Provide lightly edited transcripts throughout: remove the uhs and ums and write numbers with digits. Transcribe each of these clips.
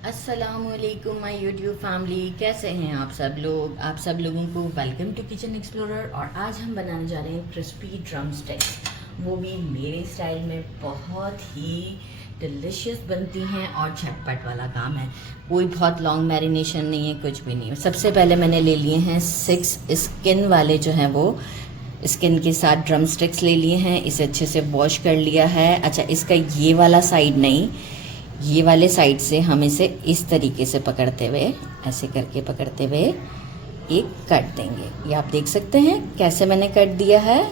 अस्सलामुअलैकुम my YouTube family, कैसे हैं आप सब लोग। आप सब लोगों को वेलकम टू किचन एक्सप्लोरर। और आज हम बनाने जा रहे हैं क्रिस्पी ड्रम स्टिक्स, वो भी मेरे स्टाइल में। बहुत ही डिलीशियस बनती हैं और झटपट वाला काम है। कोई बहुत लॉन्ग मैरिनेशन नहीं है, कुछ भी नहीं है। सबसे पहले मैंने ले लिए हैं 6 स्किन वाले जो हैं वो स्किन के साथ ड्रम स्टिक्स ले लिए हैं। इसे अच्छे से वॉश कर लिया है। अच्छा, इसका ये वाला साइड नहीं, ये वाले साइड से हम इसे इस तरीके से पकड़ते हुए, ऐसे करके पकड़ते हुए एक कट देंगे। ये आप देख सकते हैं कैसे मैंने कट दिया है।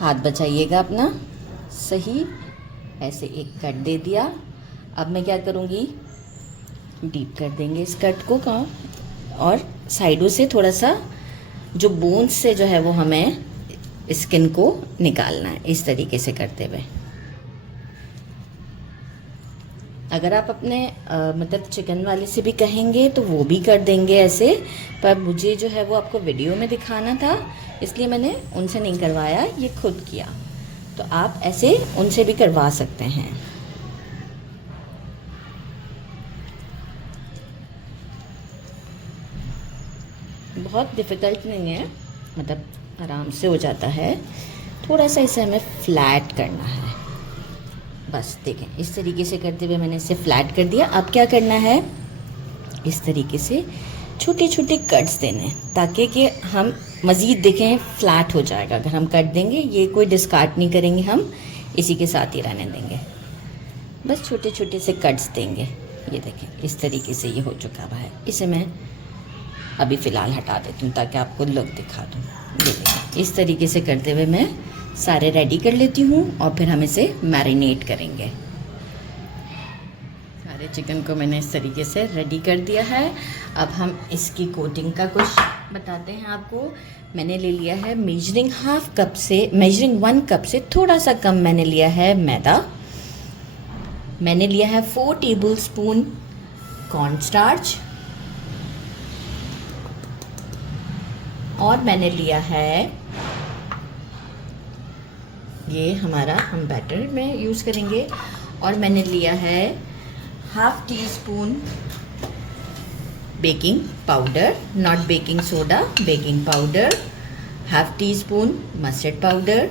हाथ बचाइएगा अपना, सही ऐसे एक कट दे दिया। अब मैं क्या करूँगी, डीप कर देंगे इस कट को का, और साइडों से थोड़ा सा जो बोन्स से जो है वो हमें स्किन को निकालना है, इस तरीके से करते हुए। अगर आप अपने मतलब चिकन वाले से भी कहेंगे तो वो भी कर देंगे ऐसे, पर मुझे जो है वो आपको वीडियो में दिखाना था, इसलिए मैंने उनसे नहीं करवाया, ये खुद किया। तो आप ऐसे उनसे भी करवा सकते हैं। बहुत डिफ़िकल्ट नहीं है, मतलब आराम से हो जाता है। थोड़ा सा इसे हमें फ्लैट करना है, बस देखें इस तरीके से करते हुए मैंने इसे फ्लैट कर दिया। अब क्या करना है, इस तरीके से छोटे छोटे कट्स देने, ताकि कि हम मज़ीद देखें फ्लैट हो जाएगा। अगर हम कट देंगे, ये कोई डिस्कार्ड नहीं करेंगे, हम इसी के साथ ही रहने देंगे। बस छोटे छोटे से कट्स देंगे। ये देखें इस तरीके से ये हो चुका हुआ है। इसे मैं अभी फ़िलहाल हटा देती हूँ ताकि आपको लुक दिखा दूँ। ये देखें इस तरीके से करते हुए मैं सारे रेडी कर लेती हूँ, और फिर हम इसे मैरिनेट करेंगे। सारे चिकन को मैंने इस तरीके से रेडी कर दिया है। अब हम इसकी कोटिंग का कुछ बताते हैं आपको। मैंने ले लिया है मेजरिंग 1 कप से थोड़ा सा कम मैंने लिया है मैदा। मैंने लिया है 4 टेबलस्पून कॉर्न स्टार्च, और मैंने लिया है ये हमारा हम बैटर में यूज़ करेंगे। और मैंने लिया है ½ teaspoon baking powder, not baking soda, baking powder, ½ teaspoon mustard powder,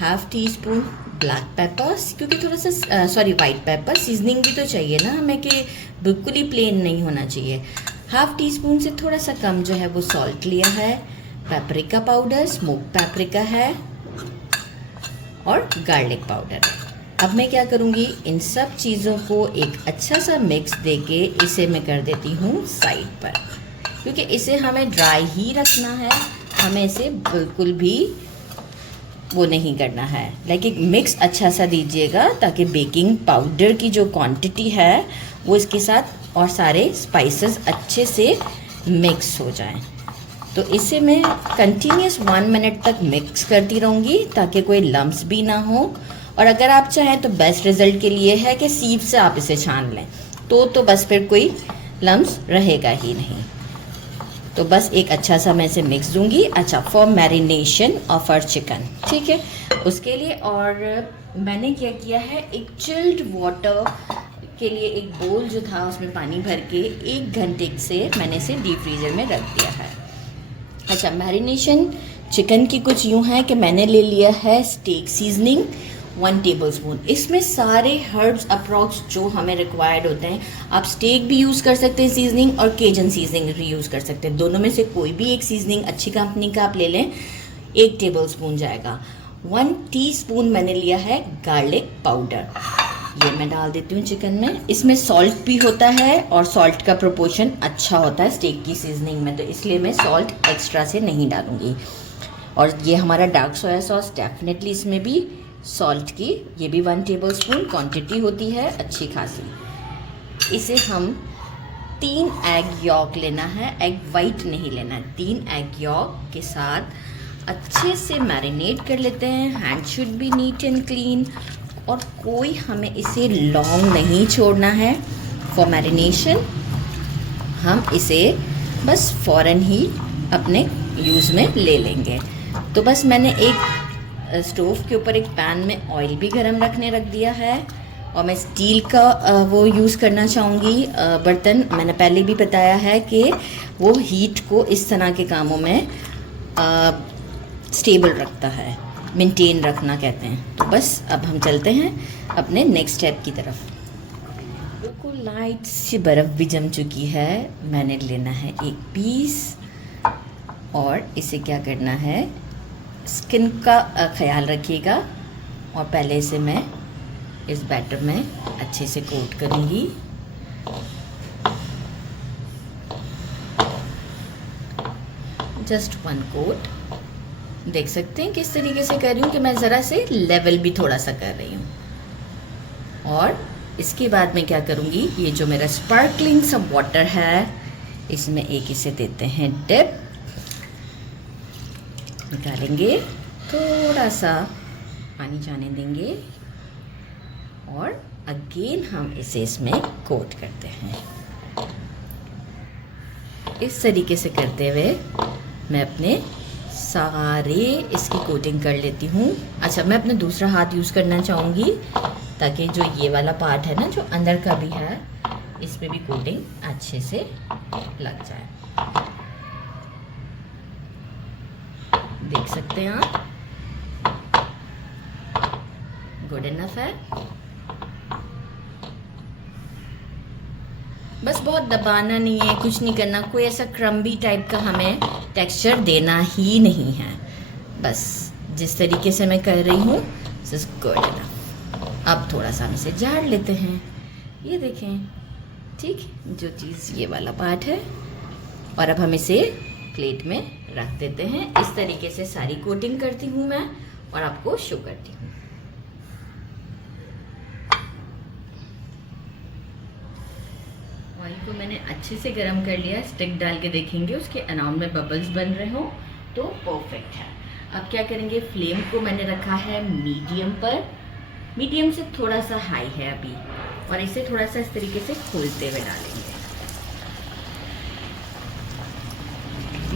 ½ teaspoon black papers, क्योंकि थोड़ा सा वाइट पेपर, सीजनिंग भी तो चाहिए ना हमें, कि बिल्कुल ही प्लेन नहीं होना चाहिए। ½ टीस्पून से थोड़ा सा कम जो है वो सॉल्ट लिया है। पेपरिका पाउडर, स्मोक पेपरिका है, और गार्लिक पाउडर। अब मैं क्या करूँगी, इन सब चीज़ों को एक अच्छा सा मिक्स देके इसे मैं कर देती हूँ साइड पर, क्योंकि इसे हमें ड्राई ही रखना है। हमें इसे बिल्कुल भी वो नहीं करना है, लाइक एक मिक्स अच्छा सा दीजिएगा, ताकि बेकिंग पाउडर की जो क्वांटिटी है वो इसके साथ और सारे स्पाइसेस अच्छे से मिक्स हो जाएं। तो इसे मैं कंटिन्यूस 1 मिनट तक मिक्स करती रहूँगी, ताकि कोई लम्स भी ना हो। और अगर आप चाहें तो बेस्ट रिज़ल्ट के लिए है कि सीप से आप इसे छान लें, तो बस फिर कोई लम्स रहेगा ही नहीं। तो बस एक अच्छा सा मैं इसे मिक्स दूंगी। अच्छा, for marination of our chicken, ठीक है, उसके लिए। और मैंने क्या किया है, एक चिल्ड वाटर के लिए एक बोल जो था उसमें पानी भर के 1 घंटे से मैंने इसे डीप फ्रीज़र में रख दिया है। अच्छा, मैरिनेशन चिकन की कुछ यूँ है कि मैंने ले लिया है स्टेक सीजनिंग 1 टेबलस्पून। इसमें सारे हर्ब्स अप्रॉक्स जो हमें रिक्वायर्ड होते हैं। आप स्टेक भी यूज़ कर सकते हैं सीजनिंग, और केजन सीजनिंग भी यूज़ कर सकते हैं। दोनों में से कोई भी एक सीजनिंग अच्छी कंपनी का आप ले लें, 1 टेबलस्पून जाएगा। 1 टीस्पून मैंने लिया है गार्लिक पाउडर, ये मैं डाल देती हूँ चिकन में। इसमें सॉल्ट भी होता है, और सॉल्ट का प्रोपोर्शन अच्छा होता है स्टेक की सीजनिंग में, तो इसलिए मैं सॉल्ट एक्स्ट्रा से नहीं डालूँगी। और ये हमारा डार्क सोया सॉस, डेफिनेटली इसमें भी सॉल्ट की, ये भी 1 टेबलस्पून क्वांटिटी होती है अच्छी खासी। इसे हम 3 एग यॉक लेना है, एग वाइट नहीं लेना है। 3 एग यॉक के साथ अच्छे से मैरिनेट कर लेते हैं। Hand should be neat and clean, और कोई हमें इसे लॉन्ग नहीं छोड़ना है फॉर मैरिनेशन। हम इसे बस फ़ौरन ही अपने यूज़ में ले लेंगे। तो बस मैंने एक स्टोव के ऊपर एक पैन में ऑयल भी गरम रखने रख दिया है, और मैं स्टील का वो यूज़ करना चाहूँगी बर्तन। मैंने पहले भी बताया है कि वो हीट को इस तरह के कामों में स्टेबल रखता है, मेंटेन रखना कहते हैं। तो बस अब हम चलते हैं अपने नेक्स्ट स्टेप की तरफ। बिल्कुल लाइट सी बर्फ़ भी जम चुकी है। मैंने लेना है एक पीस और इसे क्या करना है, स्किन का ख्याल रखिएगा। और पहले से मैं इस बैटर में अच्छे से कोट करूँगी। Just 1 coat. देख सकते हैं किस तरीके से कर रही हूँ कि मैं ज़रा से लेवल भी थोड़ा सा कर रही हूँ। और इसके बाद मैं क्या करूँगी, ये जो मेरा स्पार्कलिंग सा वाटर है इसमें एक इसे देते हैं डिप, निकालेंगे, थोड़ा सा पानी जाने देंगे और अगेन हम इसे इसमें कोट करते हैं। इस तरीके से करते हुए मैं अपने सारे इसकी कोटिंग कर लेती हूँ। अच्छा, मैं अपना दूसरा हाथ यूज़ करना चाहूँगी ताकि जो ये वाला पार्ट है ना, जो अंदर का भी है, इस पे भी कोटिंग अच्छे से लग जाए। देख सकते हैं आप, गुड इनफ है। बस बहुत दबाना नहीं है, कुछ नहीं करना, कोई ऐसा क्रम्बी टाइप का हमें टेक्सचर देना ही नहीं है। बस जिस तरीके से मैं कर रही हूँ, दिस इज गुड इनफ। अब थोड़ा सा हम इसे झाड़ लेते हैं। ये देखें, ठीक, जो चीज़ ये वाला पार्ट है। और अब हम इसे प्लेट में रख देते हैं। इस तरीके से सारी कोटिंग करती हूँ मैं और आपको शो करती हूँ। ऑयल को मैंने अच्छे से गर्म कर लिया। स्टिक डाल के देखेंगे उसके अराउंड में बबल्स बन रहे हो तो परफेक्ट है। अब क्या करेंगे, फ्लेम को मैंने रखा है मीडियम पर, मीडियम से थोड़ा सा हाई है अभी, और इसे थोड़ा सा इस तरीके से खोलते हुए डालेंगे।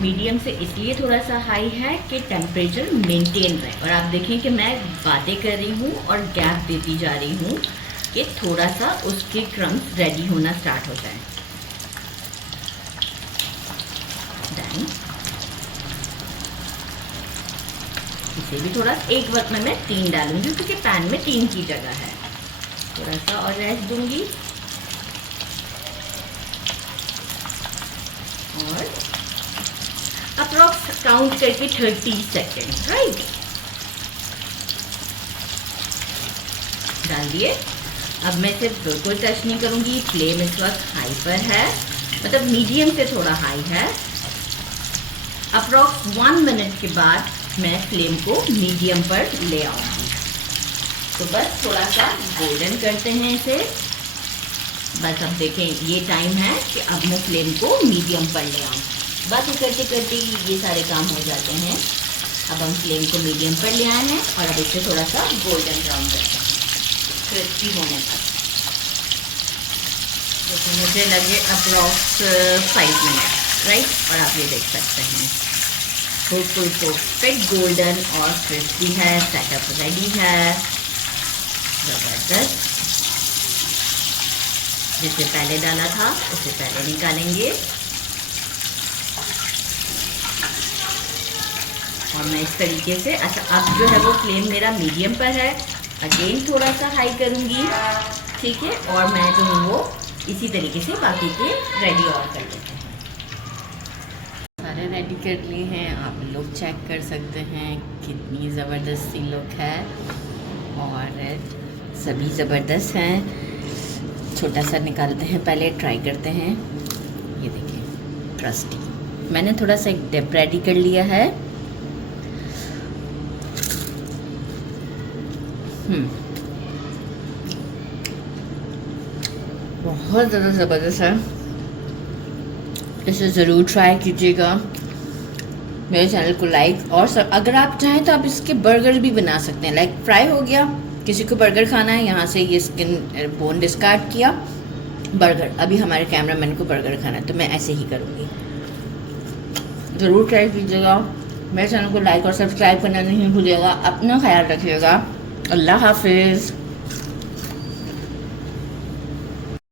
मीडियम से इसलिए थोड़ा सा हाई है कि टेम्परेचर मेंटेन रहे। और आप देखें कि मैं बातें कर रही हूँ और गैप देती जा रही हूँ कि थोड़ा सा उसके क्रम्स रेडी होना स्टार्ट हो जाए। डन। इसे भी थोड़ा, एक वक्त में मैं 3 डालूंगी क्योंकि पैन में 3 की जगह है। थोड़ा सा और रेस्ट दूंगी और अप्रॉक्स काउंट करके 30 सेकेंड, राइट, डाल दिए। अब मैं इसे बिल्कुल टच नहीं करूंगी। फ्लेम इस वक्त हाई पर है, मतलब मीडियम से थोड़ा हाई है। अप्रॉक्स 1 मिनट के बाद मैं फ्लेम को मीडियम पर ले आऊंगी। तो बस थोड़ा सा गोल्डन करते हैं इसे। बस अब देखें, ये टाइम है कि अब मैं फ्लेम को मीडियम पर ले आऊँ। बाकी करते करते ये सारे काम हो जाते हैं। अब हम फ्लेम को मीडियम पर ले आए हैं और अब इसे थोड़ा सा गोल्डन ब्राउन करते हैं, क्रिस्पी होने तक। तो मुझे लगे अप्रॉक्स 5 मिनट, राइट। और आप ये देख सकते हैं बिल्कुल परफेक्ट गोल्डन और क्रिस्पी है। सेटअप रेडी है, ज़बरदस्त। जिसे पहले डाला था उसे पहले निकालेंगे और मैं इस तरीके से, अच्छा अब जो है वो फ्लेम मेरा मीडियम पर है, अगेन थोड़ा सा हाई करूँगी, ठीक है। और मैं जो हूँ वो इसी तरीके से बाकी के रेडी और कर लेते हैं। सारे रेडी कर लिए हैं, आप लोग चेक कर सकते हैं कितनी ज़बरदस्त सी लुक है और सभी ज़बरदस्त हैं। छोटा सा निकालते हैं, पहले ट्राई करते हैं। ये देखिए ट्रस्टी, मैंने थोड़ा सा एक डिप रेडी कर लिया है। बहुत ज़्यादा ज़बरदस्त है, इसे ज़रूर ट्राई कीजिएगा। मेरे चैनल को लाइक और अगर आप चाहें तो आप इसके बर्गर भी बना सकते हैं। लाइक फ्राई हो गया, किसी को बर्गर खाना है, यहाँ से ये स्किन बोन डिस्कार्ड किया, बर्गर। अभी हमारे कैमरामैन को बर्गर खाना है तो मैं ऐसे ही करूँगी। ज़रूर ट्राई कीजिएगा। मेरे चैनल को लाइक और सब्सक्राइब करना नहीं भूलिएगा। अपना ख्याल रखिएगा। अल्लाह हाफिज़।